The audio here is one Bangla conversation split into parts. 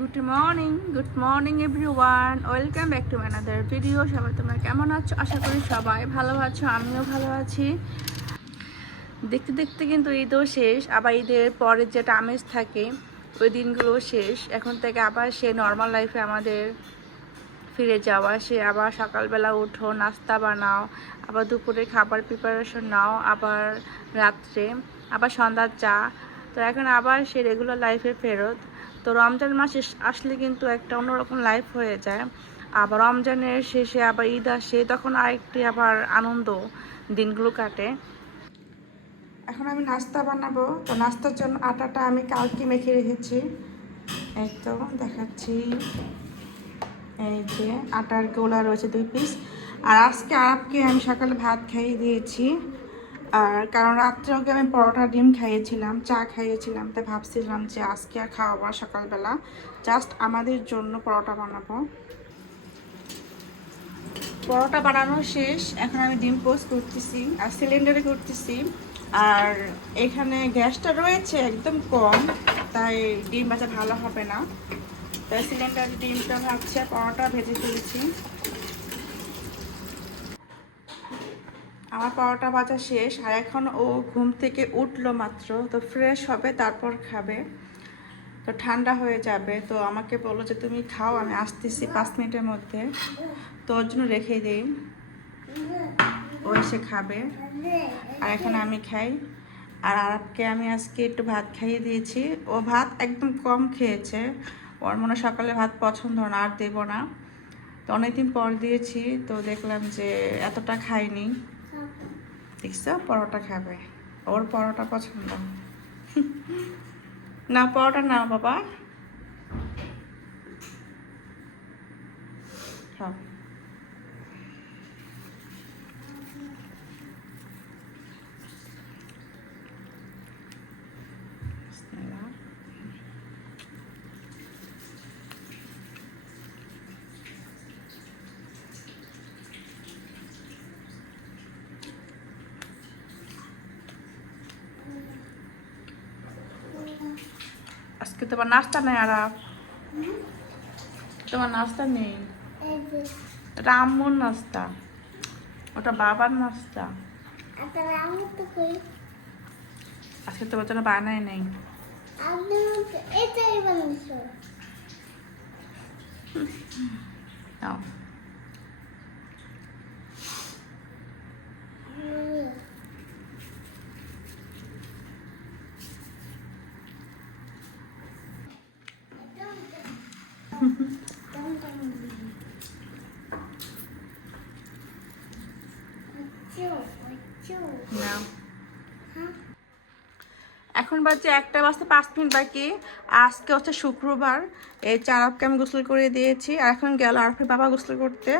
Good morning everyone, welcome back to another video. সবাই তোমরা কেমন আছো? আশা করি সবাই ভালো আছো, আমিও ভালো আছি। দেখতে দেখতে কিন্তু ঈদও শেষ, আবার ঈদের পরের যেটা আমেজ থাকে ওই দিনগুলো শেষ। এখন থেকে আবার সে নর্মাল লাইফে আমাদের ফিরে যাওয়া। সে আবার সকালবেলা উঠো, নাস্তা বানাও, আবার দুপুরে খাবার প্রিপারেশন নাও, আবার রাত্রে, আবার সন্ধ্যার চা। তো এখন আবার সে রেগুলার লাইফে ফেরত। তো রমজান মাস আসলে কিন্তু একটা অন্যরকম লাইফ হয়ে যায়। আবার রমজানের শেষে আবার ঈদ আসে, তখন আরেকটি আবার আনন্দ দিনগুলো কাটে। এখন আমি নাস্তা বানাবো। তো নাস্তার জন্য আটাটা আমি কালকে মেখে রেখেছি, এই তো দেখাচ্ছি। এই যে আটার গোলা রয়েছে 2 পিস। আর আজকে আরবকে আমি সকালে ভাত খাইয়ে দিয়েছি, আর কারণ রাত্রে ওকে আমি পরোটা ডিম খাইয়েছিলাম, চা খাইয়েছিলাম, তাই ভাবছিলাম যে আজকে আর খাওয়াবো না, সকালবেলা জাস্ট আমাদের জন্য পরোটা বানাবো। পরোটা বানানো শেষ, এখন আমি ডিম পোস্ট করতেছি আর সিলিন্ডারে করতেছি। আর এখানে গ্যাসটা রয়েছে একদম কম, তাই ডিম ভাজা ভালো হবে না, তাই সিলিন্ডারে ডিমটা ভাজছে, পরোটা ভেজে তুলেছি। আমার পরোটা ভাজা শেষ, আর এখন ও ঘুম থেকে উঠলো মাত্র, তো ফ্রেশ হবে তারপর খাবে, তো ঠান্ডা হয়ে যাবে। তো আমাকে বললো যে তুমি খাও, আমি আসতেছি 5 মিনিটের মধ্যে, তো ওর জন্য রেখে দিই, ও এসে খাবে। আর এখন আমি খাই। আর আরবকে আমি আজকে একটু ভাত খাইয়ে দিয়েছি, ও ভাত একদম কম খেয়েছে, ওর মনে হয় সকালে ভাত পছন্দ না, আর দেবো না। তো অনেকদিন পর দিয়েছি, তো দেখলাম যে এতটা খাইনি, দেখছো পরোটা খাবে, ওর পরোটা পছন্দ। না পরোটা না বাবা, খাও। আজকে তোমার নাস্তা নেই আরাপ, তোমার নাস্তা নেই, এটা আম্মুর নাস্তা, ওটা বাবার নাস্তা। আজকে তোমার জন্য বানাই নেই। নাও। নাও। এখন বাজে 1:05 বাকি। আজকে হচ্ছে শুক্রবার, এই আরবকে আমি গোসল করে দিয়েছি, আর এখন গেল আরফের বাবা গোসল করতে।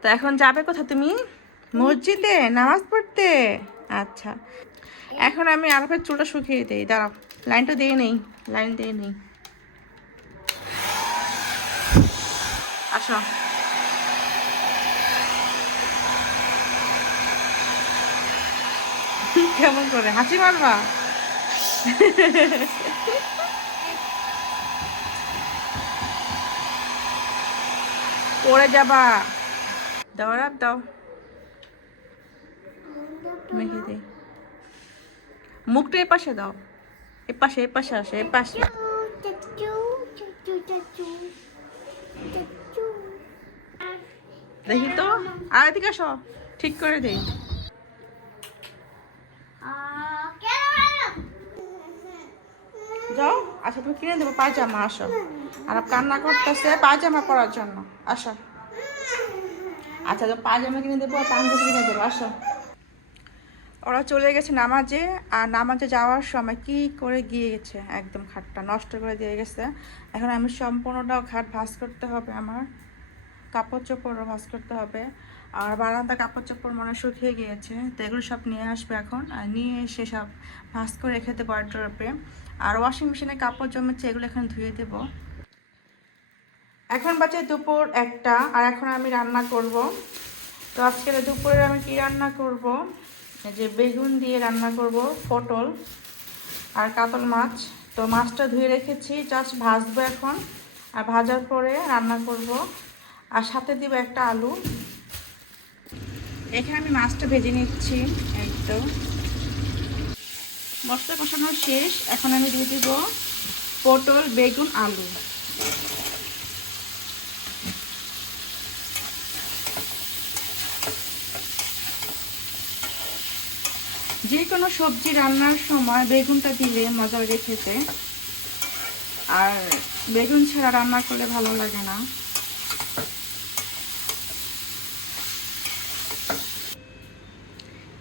তো এখন যাবে কোথায় তুমি? মসজিদে নামাজ পড়তে? আচ্ছা, এখন আমি আরফের চুলটা শুকিয়ে দিই, দাঁড়াও, লাইনটা দিয়ে নেই, লাইন দিয়ে নেই। আসো। কেমন করে হাসি মারবা? পড়ে যাবা। দাও রাত দাও, মেখে দিই। মুখটা এ পাশে দাও, এ পাশে, এ পাশে আসে, এ পাশে। দেখি তো, আর এদিকে আসো, ঠিক করে দেই। যাও, আচ্ছা তুমি কিনে দেবো পায়জামা, আসো। আর কান্না করতেছে পায়জামা পরার জন্য, আসো। আচ্ছা তো পায়জামা কিনে দেবো আর পাঞ্জাবি কিনে দেবো, আসো। ওরা চলে গেছে নামাজে, আর নামাজে যাওয়ার সময় কি করে গিয়ে গেছে, একদম খাটটা নষ্ট করে দিয়ে গেছে। এখন আমি সম্পূর্ণটাও খাট ভাঁজ করতে হবে, আমার কাপড় চোপড়ও ভাঁজ করতে হবে। আর বারান্দা কাপড় চোপড় মনে শুকিয়ে গিয়েছে, তো এগুলো সব নিয়ে আসবে এখন, আর নিয়ে এসে সব ভাঁজ করে রেখে দেবো ওয়ারড্রপে। আর ওয়াশিং মেশিনে কাপড় জমেছে, এগুলো এখন ধুয়ে দেবো। এখন বাজে দুপুর 1টা, আর এখন আমি রান্না করব। তো আজকে দুপুরে আমি কি রান্না করব, যে বেগুন দিয়ে রান্না করব, পটল আর কাতল মাছ। তো মাছটা ধুয়ে রেখেছি, জাস্ট ভাজবো এখন। আর ভাজার পরে রান্না করব। আর সাথে দিব একটা আলু। এখানে আমি মাছটা ভেজে নিচ্ছি। এই তো মশলা কষানো শেষ। এখন আমি দিয়ে দিব পটল, বেগুন, আলু। যে কোনো সবজি রান্নার সময় বেগুনটা দিলে মজা লাগে খেতে, আর বেগুন ছাড়া রান্না করলে ভালো লাগে না।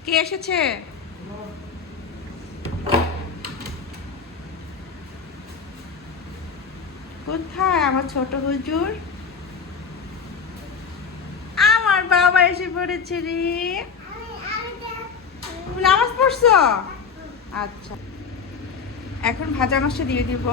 কে এসেছে? কোথায় আমার ছোট হুজুর? আমার বাবা এসে পড়েছে রে। তুমি নামাজ পড়ছো? আচ্ছা, এখন ভাজা মাছটা দিয়ে দিব।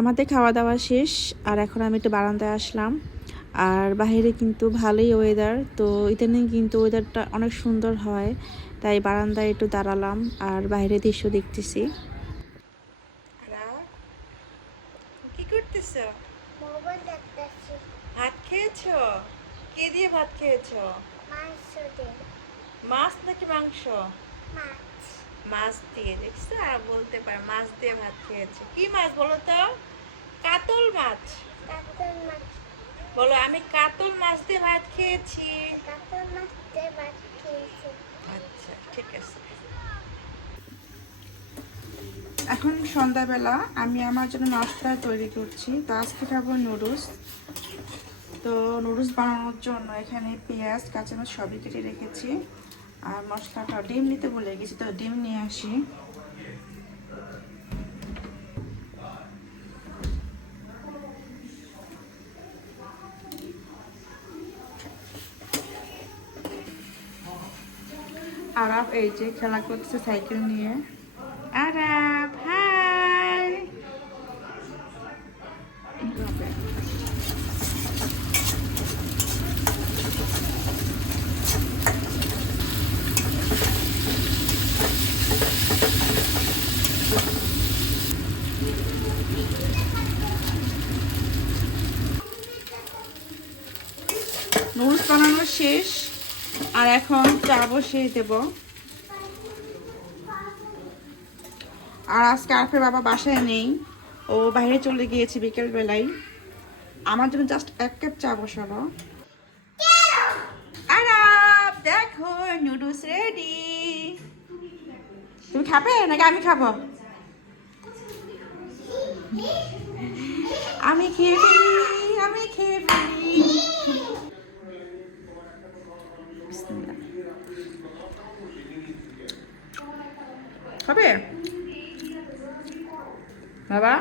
আমাদের খাওয়া দাওয়া শেষ, আর এখন আমি একটু বারান্দায় আসলাম। আর বাইরে কিন্তু ভালোই ওয়েদার, তো ইদানিং কিন্তু ওয়েদারটা অনেক সুন্দর হয়, তাই বারান্দায় একটু দাঁড়ালাম আর বাইরে দৃশ্য দেখতেছি। কি করতেছো? মোবাইল দেখতেছি। ভাত খেয়েছো? কে দিয়ে ভাত খেয়েছো? মাংস দিয়ে। মাছ নাকি মাংস? মাছ। মাছ দিয়ে। দেখছো, আর বলতে পারে মাছ দিয়ে ভাত খেয়েছে। কি মাছ বলো তো? কাতল মাছ। কাতল মাছ। বলো, আমি কাতল মাছ দিয়ে ভাত খেয়েছি। কাতল মাছ দিয়ে ভাত খেয়েছি। আচ্ছা, ঠিক আছে। এখন সন্ধ্যাবেলা আমি আমার জন্য নাস্তা তৈরি করছি। তো আজকে খাবো নুডলস। তো নুডলস বানানোর জন্য এখানে পেঁয়াজ, কাঁচামরিচ সবই কেটে রেখেছি। আর মশলাটা, ডিম নিতে ভুলে গেছি, তো ডিম নিয়ে আসি। আরাফ এই যে খেলা করছে সাইকেল নিয়ে। আরাফ হাই। নুডলস বানানো শেষ, আর এখন চা বসিয়ে দেব। আর আজকে আরফের বাবা বাসায় নেই, ও বাইরে চলে গিয়েছে বিকেল বেলায়। আমার জন্য জাস্ট এক কাপ চা বসাবো। আরাফ দেখো, নুডলস রেডি। তুমি খাবে নাকি আমি খাবো? আমি খেয়ে ফেলি, আমি খেয়ে ফেলি। বিসমিল্লাহ। খাবে বাবা?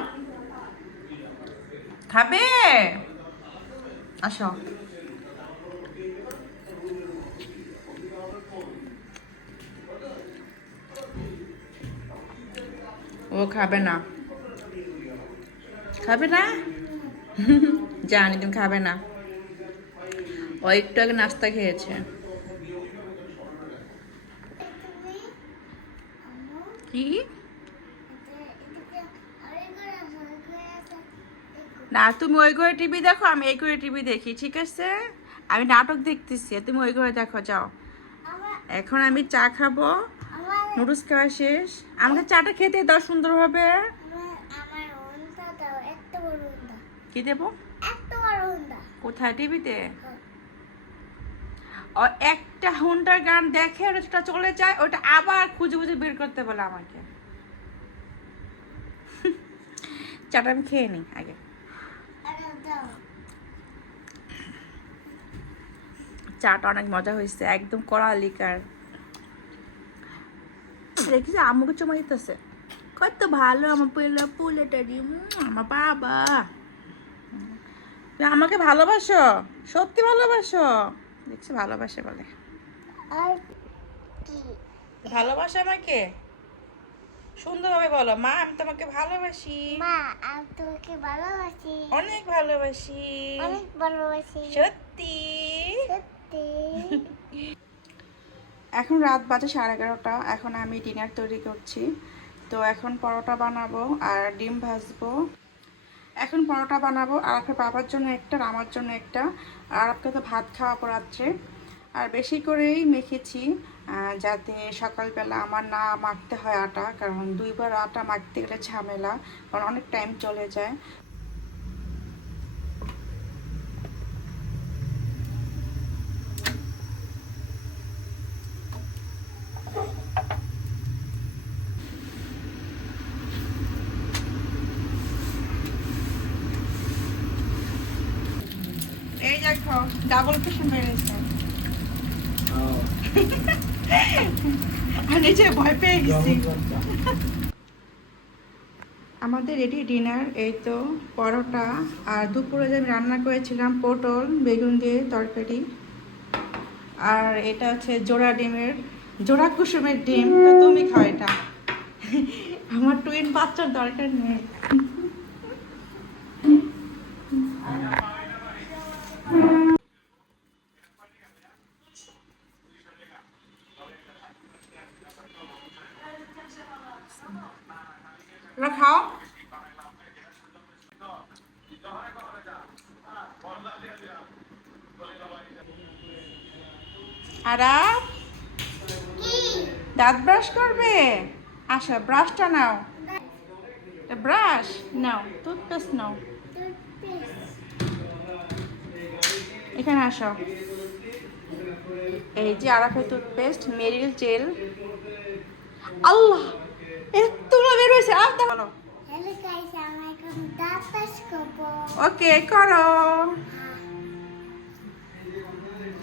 খাবে? আসো। ও খাবে না। খাবে না? জানি তুমি খাবে না। ও একটু আগে নাস্তা খেয়েছে। কি না, তুমি ওই ঘরে টিভি দেখো, আমি এই ঘরে টিভি দেখি, ঠিক আছে? আমি নাটক দেখতেছি, তুমি ওই ঘরে দেখো, যাও। এখন আমি চা খাবো। নুডলস খাওয়া শেষ। আমাকে চাটা খেতে দাও সুন্দরভাবে। কি দেবো? কোথায়? টিভিতে? ও একটা হুন্ডার গান দেখে ওটা চলে যায়, ওটা আবার খুঁজে খুঁজে বের করতে বলে আমাকে। চাটা আমি খেয়ে নিই আগে। চাটা অনেক মজা হয়েছে, একদম কড়া লিকার। দেখি আম্মুকে চমা দিতেছে, কত ভালো আমার পুলেটা দিয়ে আমার বাবা। তুমি আমাকে ভালোবাসো? সত্যি ভালোবাসো? দেখছি ভালোবাসে বলে। আর কি? ভালোবাসো আমাকে? সুন্দরভাবে বলো, মা আমি তোমাকে ভালোবাসি। মা, আমি তোমাকে ভালোবাসি। অনেক ভালোবাসি। অনেক ভালোবাসি। সত্যি? সত্যি। এখন রাত বাজে 11:30। এখন আমি ডিনার তৈরি করছি। তো এখন পরোটা বানাবো আর ডিম ভাজবো। এখন পরোটা বানাবো আর আপনার বাবার জন্য একটা আর আমার জন্য একটা। আর আপনাকে তো ভাত খাওয়াবো রাত্রে। আর বেশি করেই মেখেছি যাতে সকালবেলা আমার না মাখতে হয় আটা, কারণ 2বার আটা মাখতে গেলে ঝামেলা, কারণ অনেক টাইম চলে যায়। এই দেখো ডাবল কুসুম বেড়েছে। আর নিজে ভয় পেয়ে গেছি। আমাদের রেডি ডিনার। এই তো পরোটা, আর দুপুরে যে আমি রান্না করেছিলাম পটল বেগুন দিয়ে তরকারি, আর এটা হচ্ছে জোড়া কুসুমের ডিম। তো তুমি খাও এটা, আমার টুইন বাচ্চার দরকার নেই। তোমরা খাও। আরাম, দাঁত ব্রাশ করবে? আসো ব্রাশটা নাও। ব্রাশ নাও, টুথপেস্ট নাও। এখানে আসো। এই যে আরাফের টুথপেস্ট, মেরিল জেল। আল্লাহ, এতগুলো বের হয়েছে। আর বলো। হ্যালো গাইস, আমি এখন দাঁত ব্রাশ করবো। ওকে করো,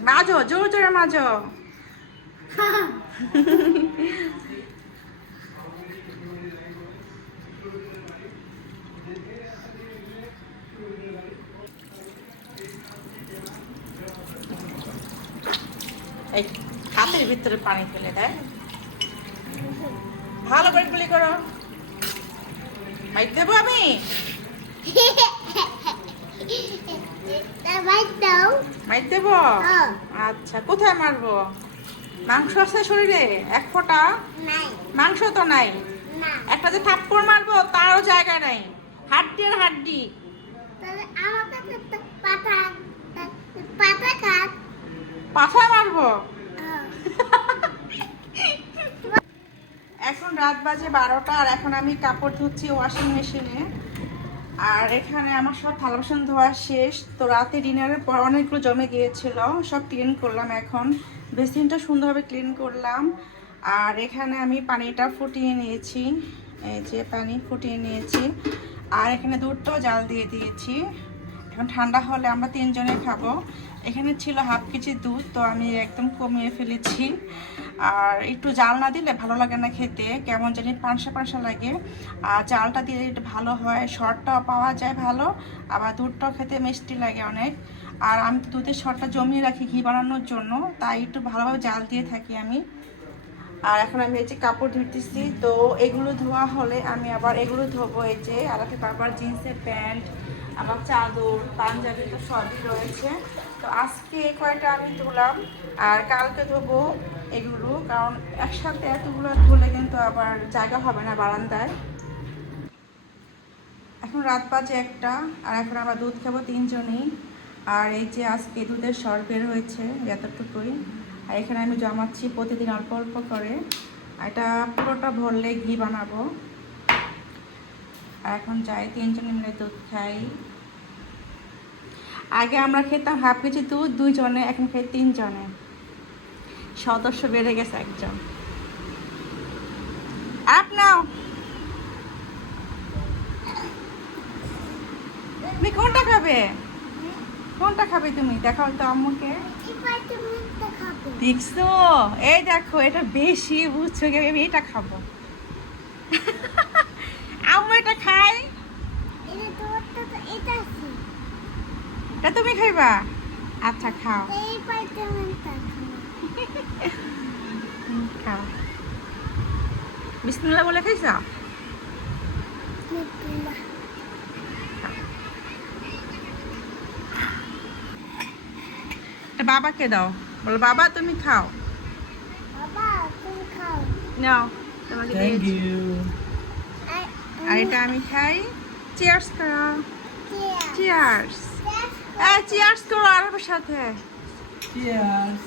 মাজো, জোরে জোরে মাজো। এই হাতের ভিতরে পানি ফেলে দেয়। ভালো করে গুলি করো। মাইর দেবো আমি? বাইট দাও। মাইর দেবো? হ্যাঁ। আচ্ছা, কোথায় মারবো? মাংস আছে শরীরে এক ফোঁটা? নাই। মাংস তো নাই। না। একটা যে থাপ্পড় মারবো তারও জায়গা নাই। হাড্ডি আর হাড্ডি। তাহলে আমাকে তো পাতা পাতা খাত। পাছায় মারবো? হ্যাঁ। এখন রাত বাজে 12টা, আর এখন আমি কাপড় ধুচ্ছি ওয়াশিং মেশিনে। আর এখানে আমার সব থালা বাসন ধোয়া শেষ। তো রাতে ডিনারের পর অনেকগুলো জমে গিয়েছিল, সব ক্লিন করলাম। এখন বেসিনটা সুন্দরভাবে ক্লিন করলাম। আর এখানে আমি পানিটা ফুটিয়ে নিয়েছি। এই যে পানি ফুটিয়ে নিয়েছি। আর এখানে দুধটাও জাল দিয়ে দিয়েছি। এখন ঠান্ডা হলে আমরা 3 জনে খাবো। এখানে ছিল হাফ কেজি দুধ, তো আমি একদম কমিয়ে ফেলেছি। আর একটু জাল না দিলে ভালো লাগে না খেতে, কেমন জানি পানসা পানসা লাগে। আর জালটা দিলে একটু ভালো হয়, শর্টটাও পাওয়া যায় ভালো, আবার দুধটাও খেতে মিষ্টি লাগে অনেক। আর আমি তো দুধের শর্টটা জমিয়ে রাখি ঘি বানানোর জন্য, তাই একটু ভালোভাবে জাল দিয়ে থাকি আমি। আর এখন আমি এই যে কাপড় ধুতেছি। তো এগুলো ধোয়া হলে আমি আবার এগুলো ধোবো। এই যে আলাদা বাবার জিন্সের প্যান্ট, আমার চাদর পাঞ্জাবি তো সবই রয়েছে। তো আজকে কয়টা আমি ধুলাম, আর কালকে ধোবো এগুলো, কারণ একসাথে এতগুলো ধুলে কিন্তু আবার জায়গা হবে না বারান্দায়। এখন রাত বাজে 1টা, আর এখন আমরা দুধ খাবো 3 জনেই। আর এই যে আজকে দুধের সর বের হয়েছে এতটুকুই। আর এখানে আমি জমাচ্ছি প্রতিদিন অল্প অল্প করে। এটা পুরোটা ভরলে ঘি বানাবো। আর এখন যাই 3 জনে মিলে দুধ খাই। আগে আমরা খেতাম হাফ কেজি দুধ 2 জনে, এখন খাই 3 জনে। সদস্য বেড়ে গেছে একজন। আপনাও তুমি কোনটা খাবে? কোনটা খাবে তুমি? দেখাও তো আম্মুকে। এবার তুমি তো খাবো। দেখছো, এই দেখো এটা বেশি বুঝছো, আমি এটা খাবো। আম্মু এটা খাই। এটা তোমার তো এটা আছে। এটা তুমি খাইবা? আচ্ছা খাও। এই পাইতেমেন্টটা খাও। বিসমিল্লাহ বলে খাইছা? নিকুলা এটা বাবাকে দাও, বলো বাবা তুমি খাও। বাবা তুমি খাও নাও তোমাকে Thank দিয়েছি। you. আর এটা আমি খাই। চিয়ার্স করো। চিয়ার্স। চিয়ার্স করো আরবের সাথে। Cheers.